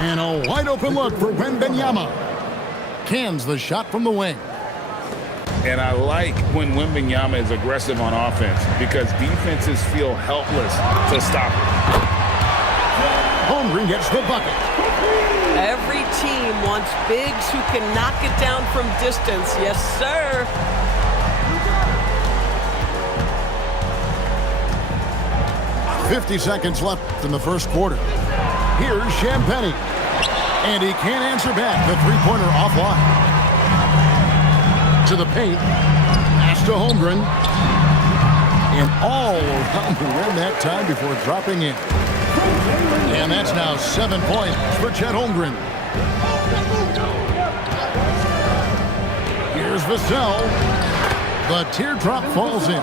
And a wide open look for Wembanyama. Cans the shot from the wing. And I like when Wembanyama is aggressive on offense because defenses feel helpless to stop it. Holmgren gets the bucket. Every team wants bigs who can knock it down from distance. Yes, sir. .50 left in the first quarter. Here's Champagnie. And he can't answer back. The three-pointer offline. To the paint. Pass to Holmgren. And all around the rim that time before dropping in. And that's now 7 points for Chet Holmgren. Here's Vassell. The teardrop falls in.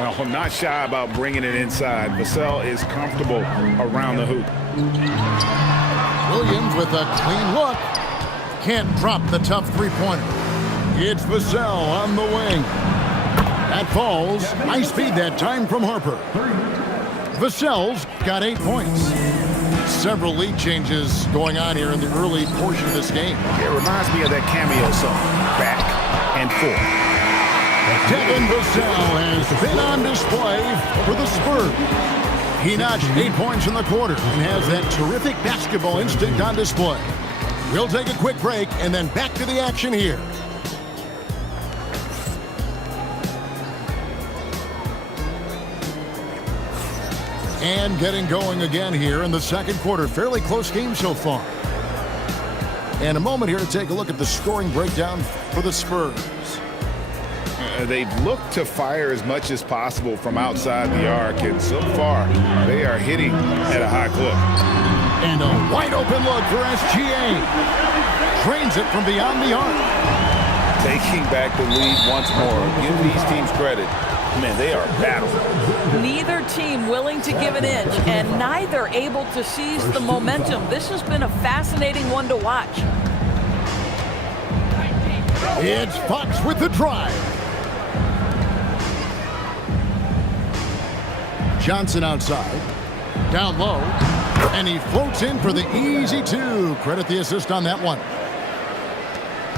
Well, not shy about bringing it inside. Vassell is comfortable around the hoop. Williams with a clean look. Can't drop the tough three-pointer. It's Vassell on the wing. That falls. Nice speed that time from Harper. Vassell's got 8 points. Several lead changes going on here in the early portion of this game. It reminds me of that cameo song, Back and Forth. Devin Vassell has been on display for the Spurs. He notched 8 points in the quarter and has that terrific basketball instinct on display. We'll take a quick break and then back to the action here. And getting going again here in the second quarter. Fairly close game so far. And a moment here to take a look at the scoring breakdown for the Spurs. They've looked to fire as much as possible from outside the arc, and so far they are hitting at a high clip. And a wide open look for SGA. Drains it from beyond the arc. Taking back the lead once more. Give these teams credit. Man, they are battling. Neither team willing to give an inch, and neither able to seize the momentum. This has been a fascinating one to watch. It's Fox with the drive. Johnson outside. Down low. And he floats in for the easy two. Credit the assist on that one.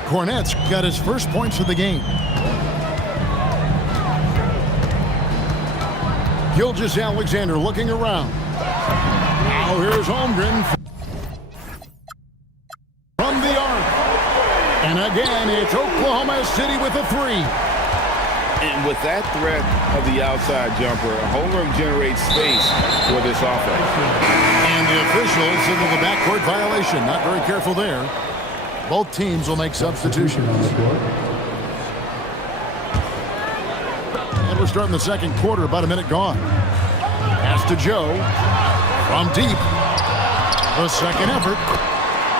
Cornette's got his first points of the game. Gilgeous-Alexander looking around. Now here's Holmgren from the arc. And again, it's Oklahoma City with a three. And with that threat of the outside jumper, Holmgren generates space for this offense. And the officials signal the backcourt violation. Not very careful there. Both teams will make substitutions. And we're starting the second quarter, about a minute gone. Pass to Joe. From deep. The second effort.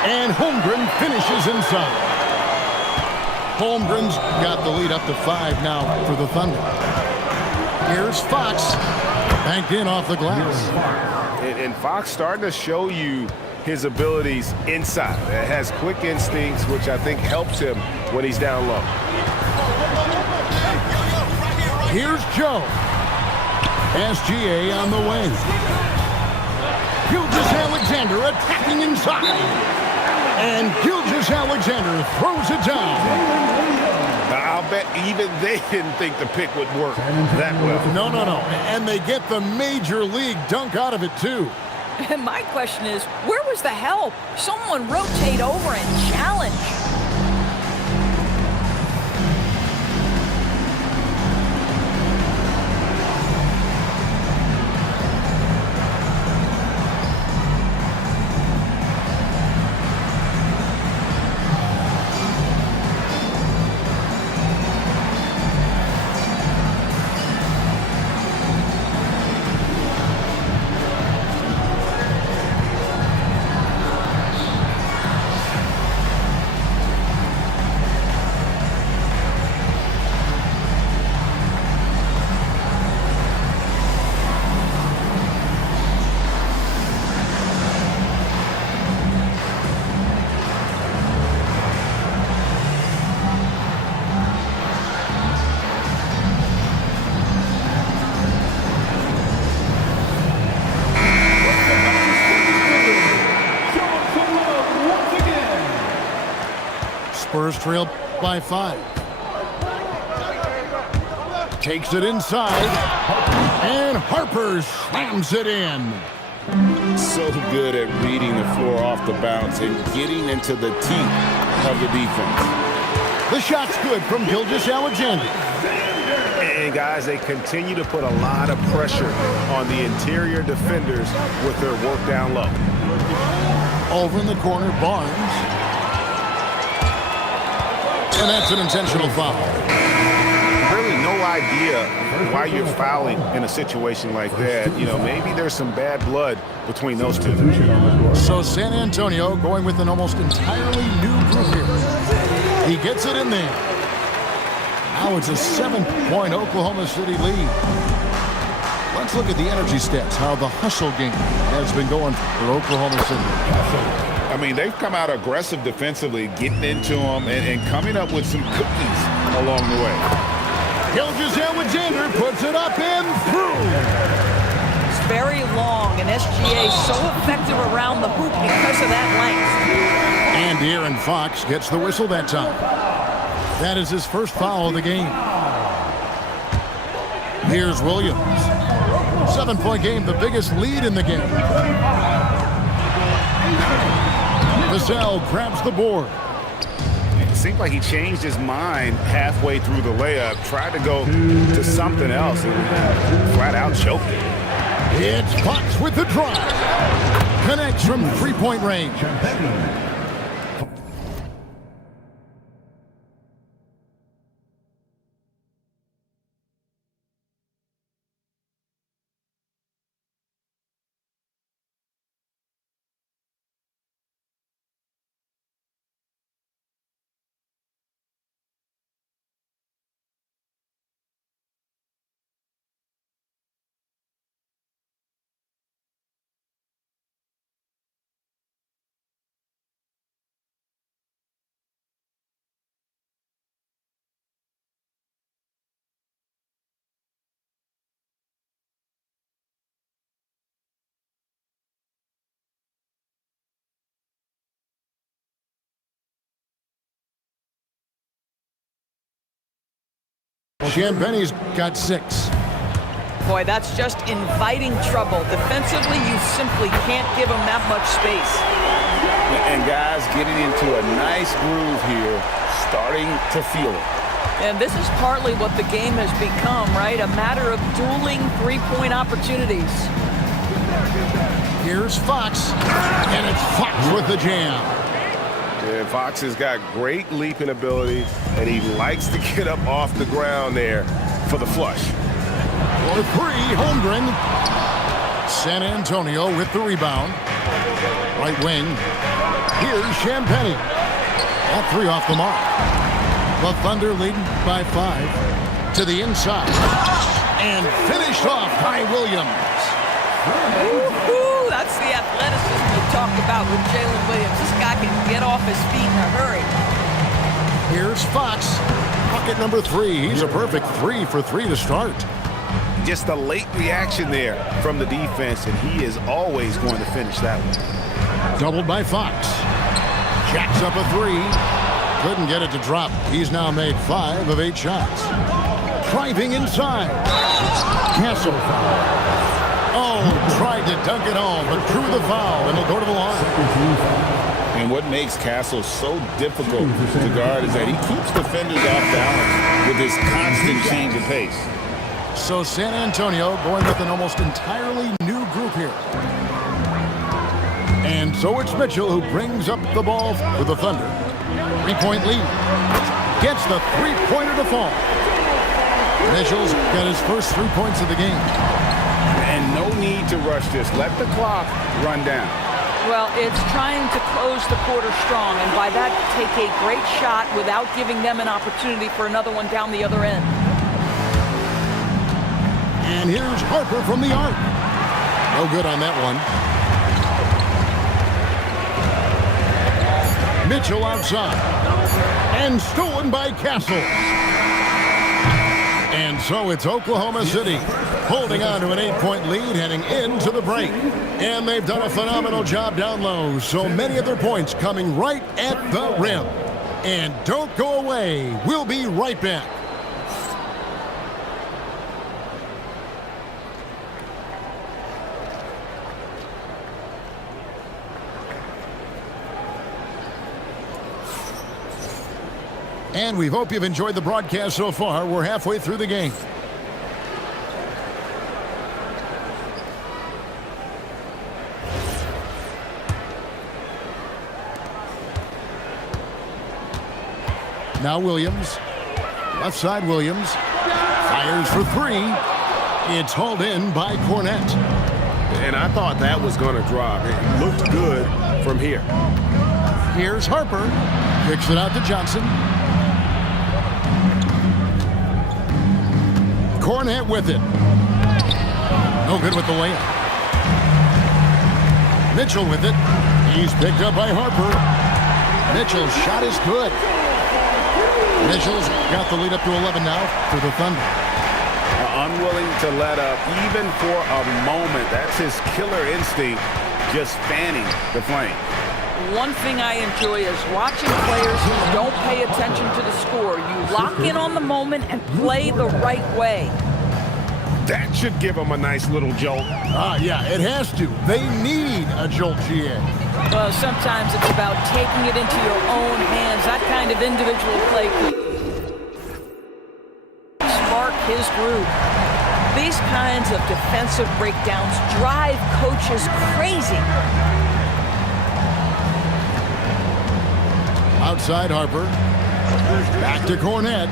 And Holmgren finishes inside. Holmgren's got the lead up to 5 now for the Thunder. Here's Fox. Banked in off the glass. And Fox starting to show you his abilities inside. It has quick instincts, which I think helps him when he's down low. Here's Joe. SGA on the wing. Gilgeous-Alexander attacking inside. And Gilgeous-Alexander throws it down. I'll bet even they didn't think the pick would work that well. No. And they get the major league dunk out of it, too. And my question is, where was the help? Someone rotate over and challenge. Spurs trail by 5. Takes it inside, and Harper slams it in. So good at reading the floor off the bounce and getting into the teeth of the defense. The shot's good from Gilgeous-Alexander. And guys, they continue to put a lot of pressure on the interior defenders with their work down low. Over in the corner, Barnes. And that's an intentional foul. Really no idea why you're fouling in a situation like that. You know, maybe there's some bad blood between those two. So San Antonio going with an almost entirely new group here. He gets it in there. Now it's a 7-point Oklahoma City lead. Let's look at the energy stats, how the hustle game has been going for Oklahoma City. I mean, they've come out aggressive defensively, getting into them and coming up with some cookies along the way. Gilgeous-Alexander puts it up and through. It's very long, and SGA so effective around the hoop because of that length. And De'Aaron Fox gets the whistle that time. That is his first foul of the game. Here's Williams. 7-point game, the biggest lead in the game. Vassell grabs the board. It seemed like he changed his mind halfway through the layup, tried to go to something else, and flat out choked it. It's Fox with the drive. Connects from three-point range. Champagne's got 6. Boy, that's just inviting trouble. Defensively, you simply can't give him that much space. And guys getting into a nice groove here, starting to feel it. And this is partly what the game has become, right? A matter of dueling three-point opportunities. Here's Fox, and it's Fox with the jam. And Fox has got great leaping ability, and he likes to get up off the ground there for the flush. For 3, Holmgren. San Antonio with the rebound. Right wing. Here's Champagnie. All 3 off the mark. The Thunder leading by 5 to the inside. And finished off by Williams. Woo-hoo, that's the athleticism you talked about with Jalen Williams. This guy can get off his feet in a hurry. Here's Fox. Bucket number 3. He's a perfect 3 for 3 to start. Just a late reaction there from the defense, and he is always going to finish that one. Doubled by Fox. Jacks up a 3. Couldn't get it to drop. He's now made 5 of 8 shots. Driving inside. Castle foul. Oh, tried to dunk it home, but drew the foul, and he'll go to the line. And what makes Castle so difficult to guard is that he keeps defenders off balance with his constant change of pace. So San Antonio going with an almost entirely new group here. And so it's Mitchell who brings up the ball for the Thunder. 3-point lead. Gets the three-pointer to fall. Mitchell's got his first 3 points of the game. And no need to rush this. Let the clock run down. Well, it's trying to close the quarter strong, and by that, take a great shot without giving them an opportunity for another one down the other end. And here's Harper from the arc. No good on that one. Mitchell outside. And stolen by Castle. And so it's Oklahoma City holding on to an 8-point lead heading into the break. And they've done a phenomenal job down low. So many of their points coming right at the rim. And don't go away. We'll be right back. And we hope you've enjoyed the broadcast so far. We're halfway through the game. Now Williams. Left side Williams. Fires for three. It's hauled in by Cornette. And I thought that was going to drop. It looked good from here. Here's Harper. Kicks it out to Johnson. Cornette with it. No good with the layup. Mitchell with it. He's picked up by Harper. Mitchell's shot is good. Mitchell's got the lead up to 11 now for the Thunder. Unwilling to let up even for a moment. That's his killer instinct, just fanning the flame. One thing I enjoy is watching players who don't pay attention to the score. You lock in on the moment and play the right way. That should give them a nice little jolt. Yeah, it has to. They need a jolt, GA. Well, sometimes it's about taking it into your own hands. That kind of individual play could spark his group. These kinds of defensive breakdowns drive coaches crazy. Outside Harper. Back to Cornette.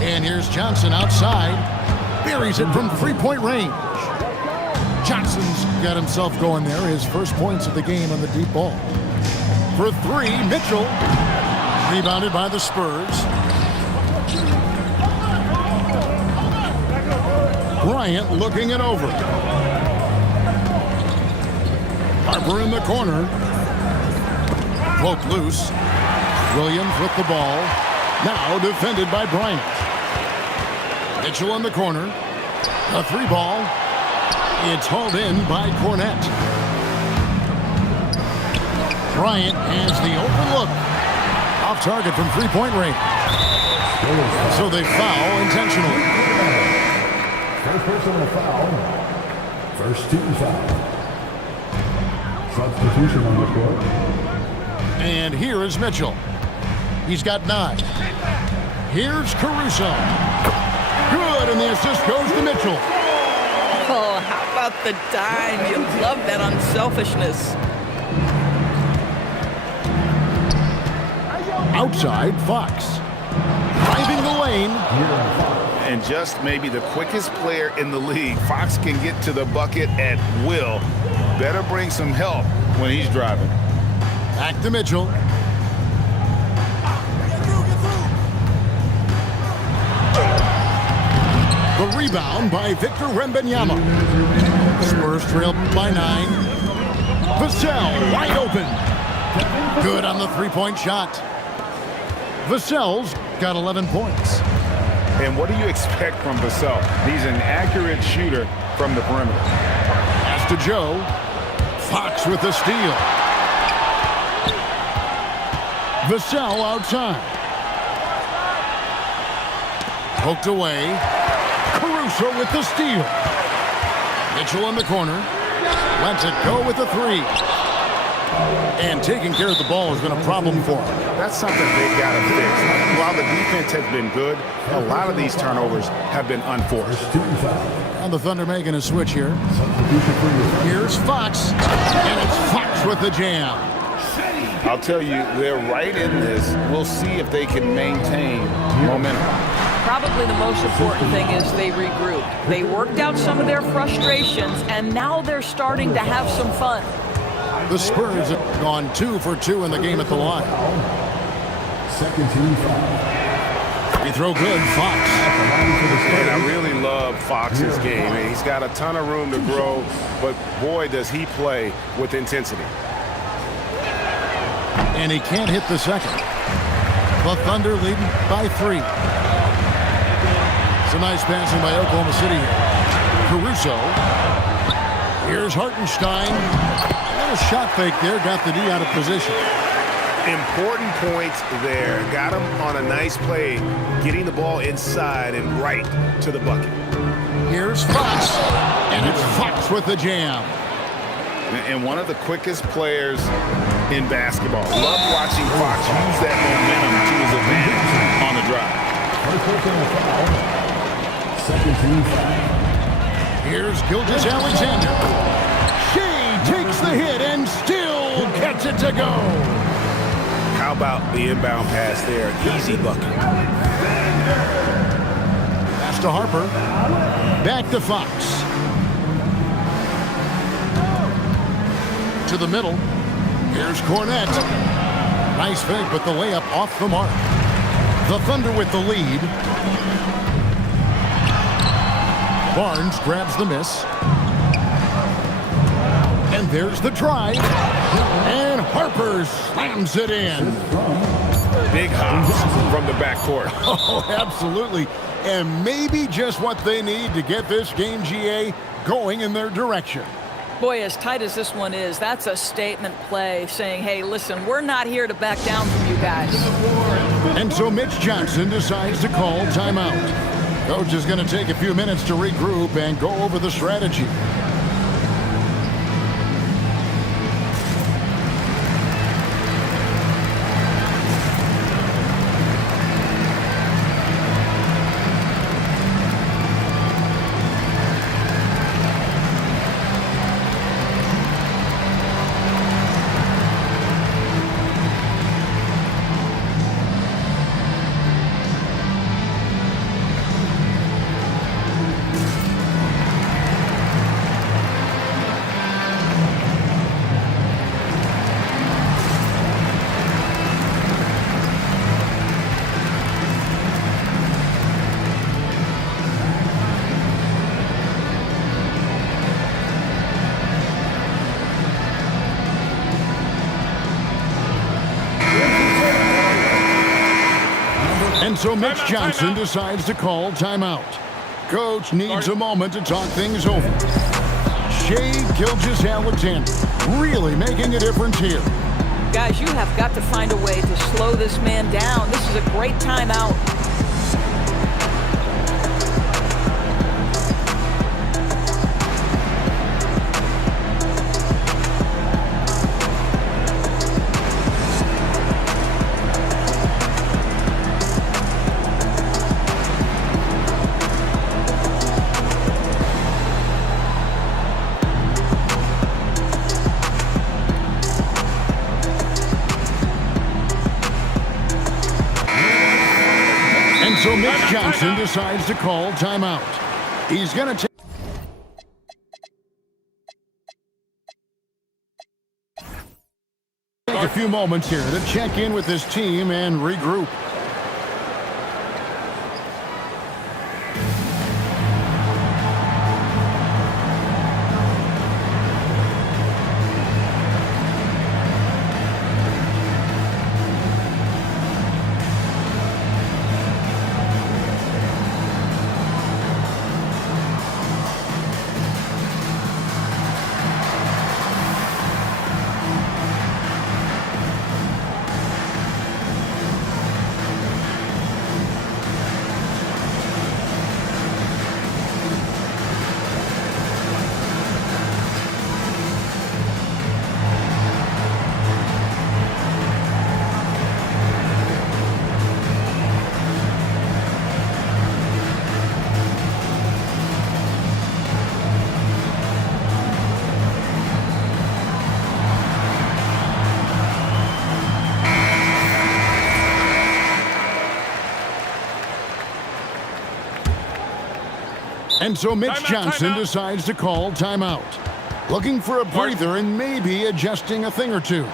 And here's Johnson outside. Buries it from three-point range. Johnson's got himself going there. His first points of the game on the deep ball. For three, Mitchell. Rebounded by the Spurs. Bryant looking it over. Harper in the corner. Broke loose. Williams with the ball. Now defended by Bryant. Mitchell in the corner. A three ball. It's hauled in by Cornette. Bryant has the open look. Off target from three-point range. So they foul intentionally. First personal foul. First team foul. Substitution on the court. And here is Mitchell. He's got 9. Here's Caruso. Good, and the assist goes to Mitchell. Oh, how about the dime? You love that unselfishness. Outside, Fox. Driving the lane. And just maybe the quickest player in the league. Fox can get to the bucket at will. Better bring some help when he's driving. Back to Mitchell. The rebound by Victor Wembanyama. Spurs trail by 9. Vassell wide open. Good on the three-point shot. Vassell's got 11 points. And what do you expect from Vassell? He's an accurate shooter from the perimeter. Pass to Joe. Fox with the steal. Vassell outside. Poked away. Caruso with the steal. Mitchell in the corner. Lets it go with the three. And taking care of the ball has been a problem for him. That's something they've got to fix. While the defense has been good, a lot of these turnovers have been unforced. And the Thunder making a switch here. Here's Fox. And it's Fox with the jam. I'll tell you, they're right in this. We'll see if they can maintain momentum. Probably the most important thing is they regrouped. They worked out some of their frustrations, and now they're starting to have some fun. The Spurs have gone 2 for 2 in the game at the line. Second team foul. Free throw good, Fox. And I really love Fox's game. And he's got a ton of room to grow, but boy, does he play with intensity. And he can't hit the second. The Thunder leading by 3. It's a nice passing by Oklahoma City here. Caruso. Here's Hartenstein. A little shot fake there. Got the D out of position. Important points there. Got him on a nice play, getting the ball inside and right to the bucket. Here's Fox, and it's Fox with the jam. And one of the quickest players in basketball. Love watching Fox use that momentum to his advantage on the drive. First personal foul. Second team foul. Here's Gilgeous-Alexander. Shea takes the hit and still gets it to go. How about the inbound pass there? Easy bucket. Pass to Harper. Back to Fox. To the middle. Here's Cornette. Nice fake, but the layup off the mark. The Thunder with the lead. Barnes grabs the miss. And there's the drive. And Harper slams it in. Big hops from the backcourt. Oh, absolutely. And maybe just what they need to get this game, GA, going in their direction. Boy, as tight as this one is, that's a statement play saying, hey, listen, we're not here to back down from you guys. And so Mitch Johnson decides to call timeout. Coach is going to take a few minutes to regroup and go over the strategy. And so Mitch Johnson decides to call timeout. Coach needs a moment to talk things over. Shea Gilgeous-Alexander really making a difference here. Guys, you have got to find a way to slow this man down. This is a great timeout. So Mitch Johnson decides to call timeout. He's going to take a few moments here to check in with his team and regroup. And so Mitch Johnson decides to call timeout. Looking for a breather and maybe adjusting a thing or two.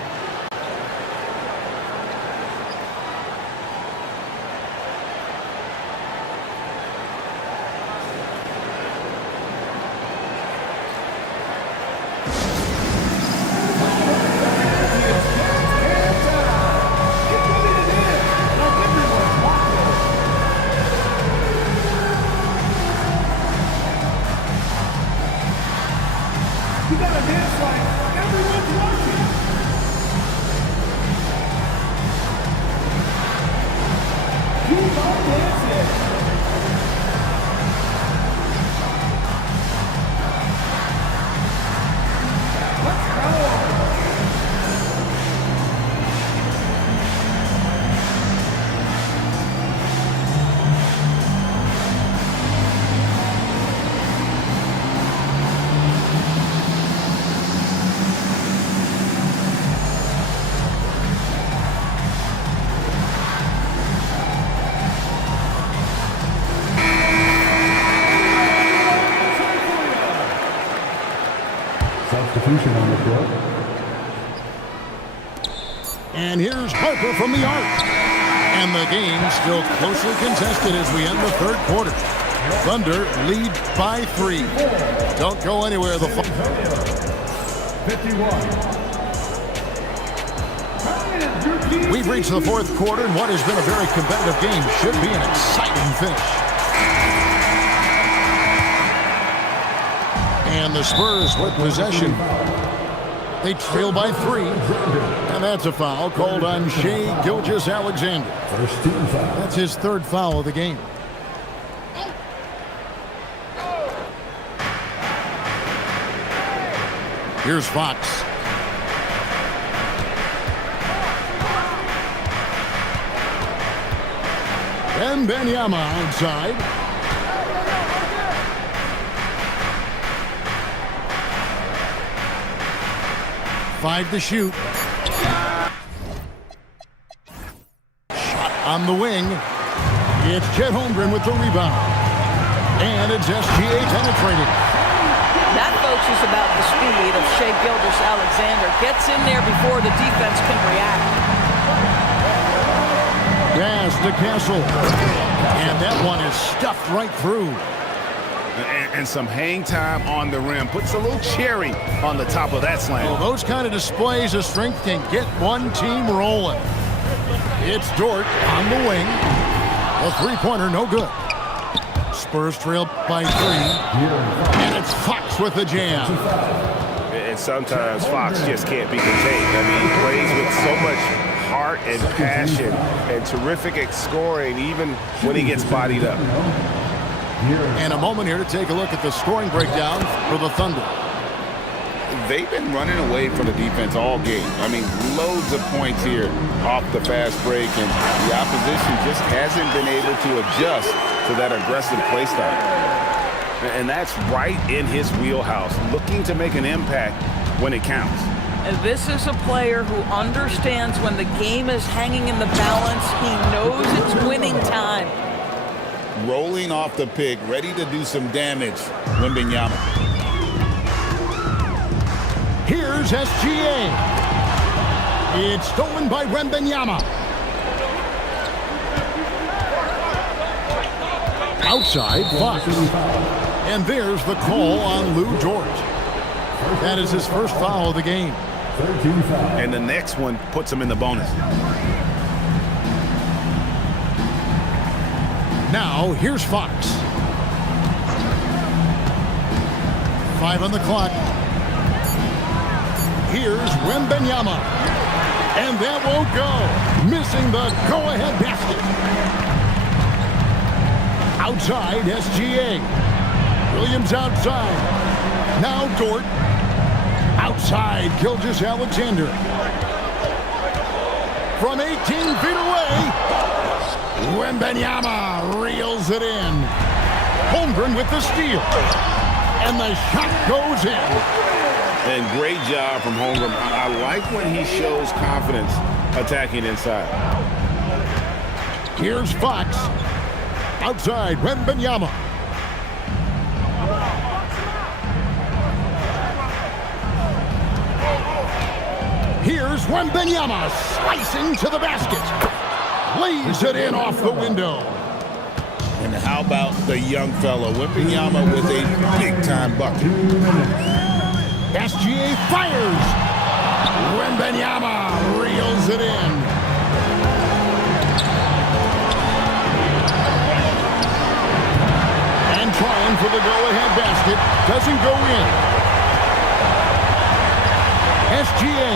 And here's Harper from the arc. And the game still closely contested as we end the third quarter. Thunder lead by 3. Don't go anywhere. The 51. We've reached the fourth quarter, and what has been a very competitive game should be an exciting finish. And the Spurs with possession. They trail by 3. And that's a foul called on Shai Gilgeous-Alexander. First team foul. That's his third foul of the game. Here's Fox. Wembanyama outside. Five to shoot. Shot on the wing. It's Chet Holmgren with the rebound. And it's SGA penetrating. That, folks, is about the speed of Shai Gilgeous-Alexander. Gets in there before the defense can react. Pass to Castle. And that one is stuffed right through. And some hang time on the rim. Puts a little cherry on the top of that slam. Well, those kind of displays of strength can get one team rolling. It's Dort on the wing. A three-pointer, no good. Spurs trail by 3. And it's Fox with the jam. And sometimes Fox just can't be contained. I mean, he plays with so much heart and passion and terrific scoring even when he gets bodied up. And a moment here to take a look at the scoring breakdown for the Thunder. They've been running away from the defense all game. I mean, loads of points here off the fast break, and the opposition just hasn't been able to adjust to that aggressive play style. And that's right in his wheelhouse, looking to make an impact when it counts. And this is a player who understands when the game is hanging in the balance. He knows it's winning time. Rolling off the pick, ready to do some damage, Wembanyama. Here's SGA. It's stolen by Wembanyama. Outside, Fox. And there's the call on Lou Dort. That is his first foul of the game. 13 foul. And the next one puts him in the bonus. Now, here's Fox. 5 on the clock. Here's Wembanyama. And that won't go. Missing the go-ahead basket. Outside, SGA. Williams outside. Now Dort. Outside, Gilgeous-Alexander. From 18 feet away. Wembanyama reels it in. Holmgren with the steal. And the shot goes in. And great job from Holmgren. I like when he shows confidence attacking inside. Here's Fox. Outside, Wembanyama. Here's Wembanyama slicing to the basket. Lays it in off the window. And how about the young fellow, Wembanyama, with a big-time bucket. SGA fires. Wembanyama reels it in. And trying for the go-ahead basket. Doesn't go in. SGA.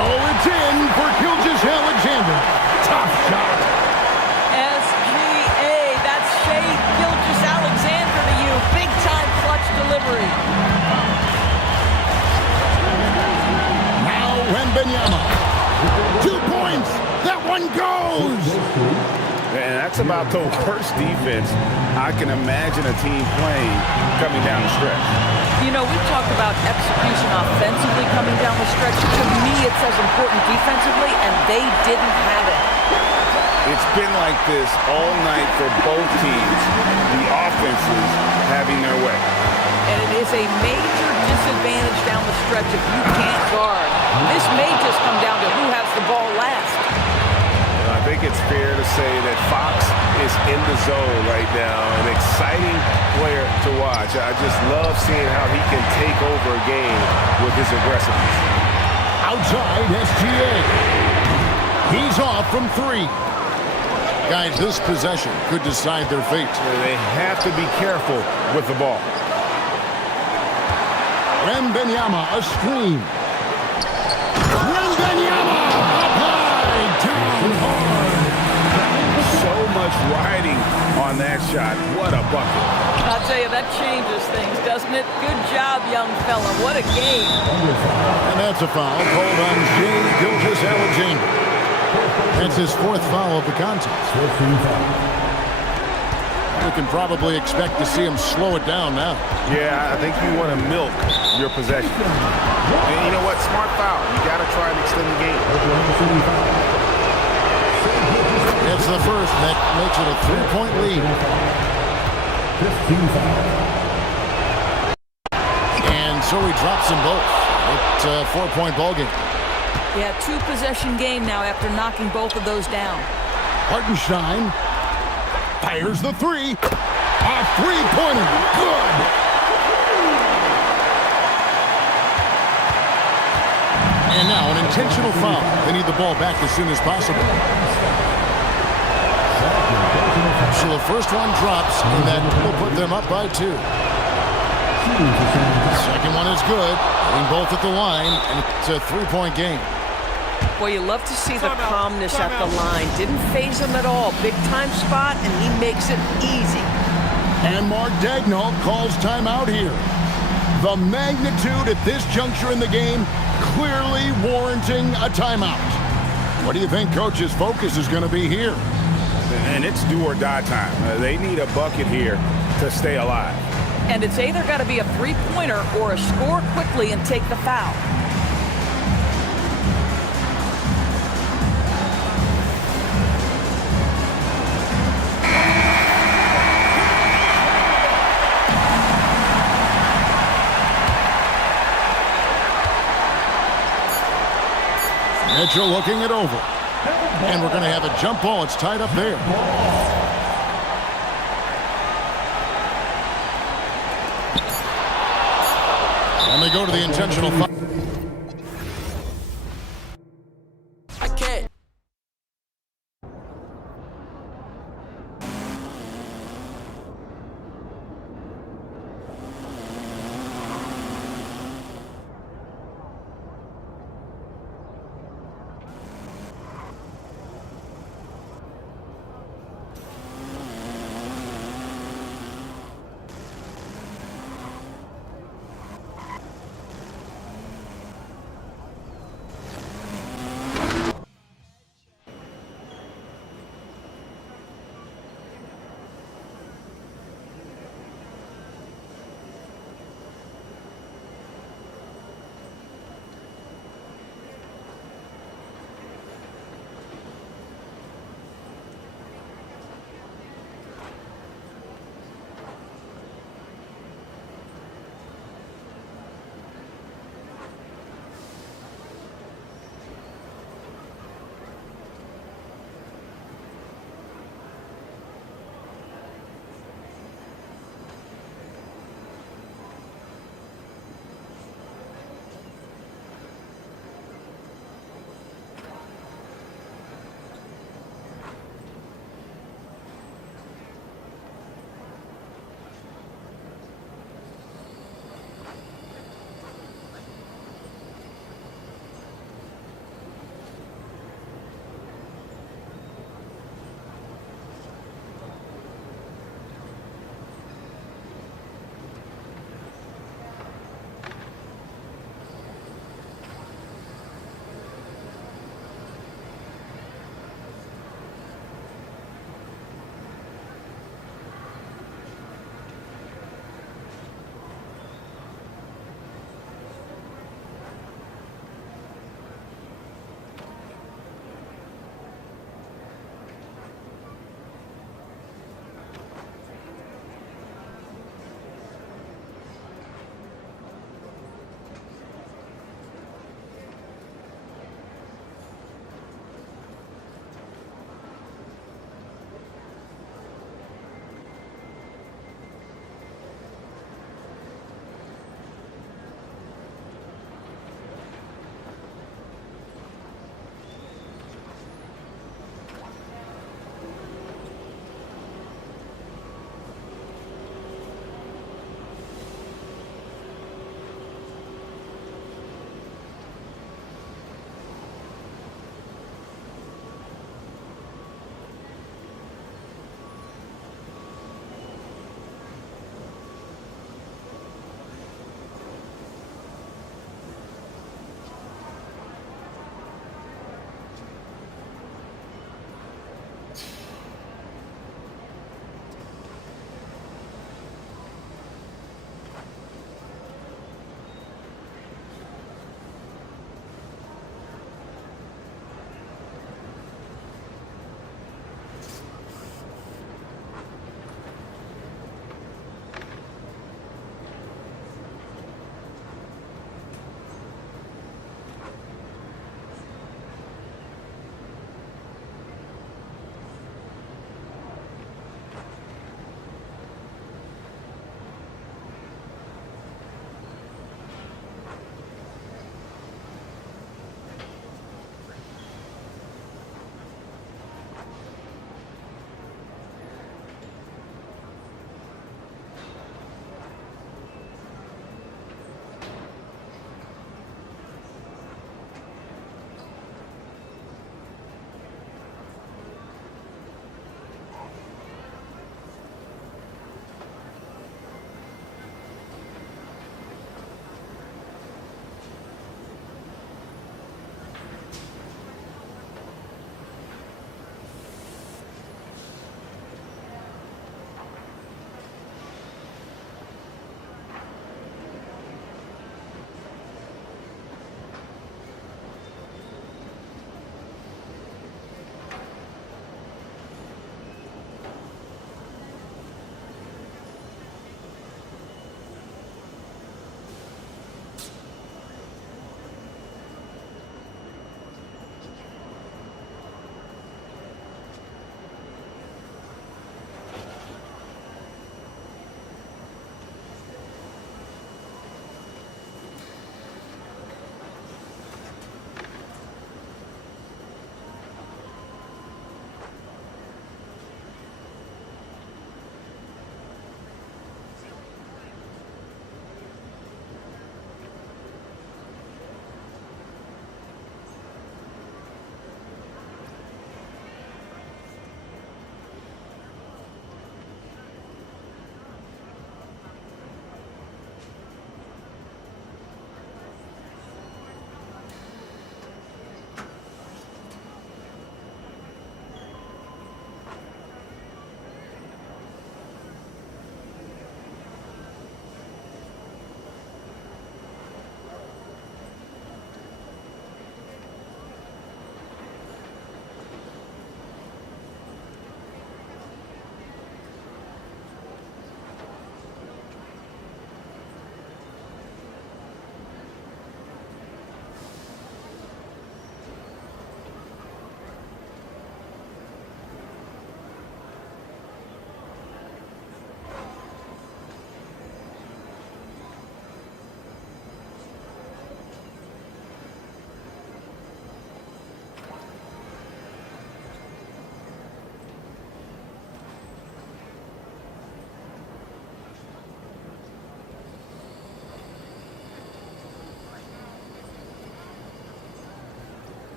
Oh, it's in for Gilgeous-Alexander. Tough shot. SGA, that's Shai Gilgeous-Alexander to you. Big-time clutch delivery. Now Wembanyama. 2 points. That one goes. And that's about the worst defense I can imagine a team playing coming down the stretch. You know, we've talked about execution offensively coming down the stretch. To me, it's as important defensively, and they didn't have it. It's been like this all night for both teams, the offenses having their way. And it is a major disadvantage down the stretch if you can't guard. This may just come down to who has the ball last. I think it's fair to say that Fox is in the zone right now, an exciting player to watch. I just love seeing how he can take over a game with his aggressiveness. Outside SGA. He's off from 3. Guys, this possession could decide their fate. They have to be careful with the ball. Wembanyama, a screen. Wembanyama, up high, down hard. So much riding on that shot. What a bucket. I'll tell you, that changes things, doesn't it? Good job, young fella. What a game. And that's a foul called on Shai Gilgeous-Alexander. That's his 4th foul of the contest. You can probably expect to see him slow it down now. Yeah, I think you want to milk your possession. And you know what? Smart foul. You got to try and extend the game. It's the first that makes it a 3-point lead. 15 foul. And so he drops them both. It's a 4-point ball game. Yeah, 2-possession game now after knocking both of those down. Hartenstein fires the 3. A 3-pointer. Good. And now an intentional foul. They need the ball back as soon as possible. So the first one drops, and that will put them up by 2. Second one is good. Getting both at the line, and it's a 3-point game. Boy, you love to see the calmness at the line. Didn't phase him at all. Big time spot, and he makes it easy. And Mark Daigneault calls timeout here. The magnitude at this juncture in the game clearly warranting a timeout. What do you think Coach's focus is going to be here? And it's do or die time. They need a bucket here to stay alive. And it's either got to be a 3-pointer or a score quickly and take the foul. Mitchell looking it over. And we're going to have a jump ball. It's tied up there. And they go to the intentional foul. I can't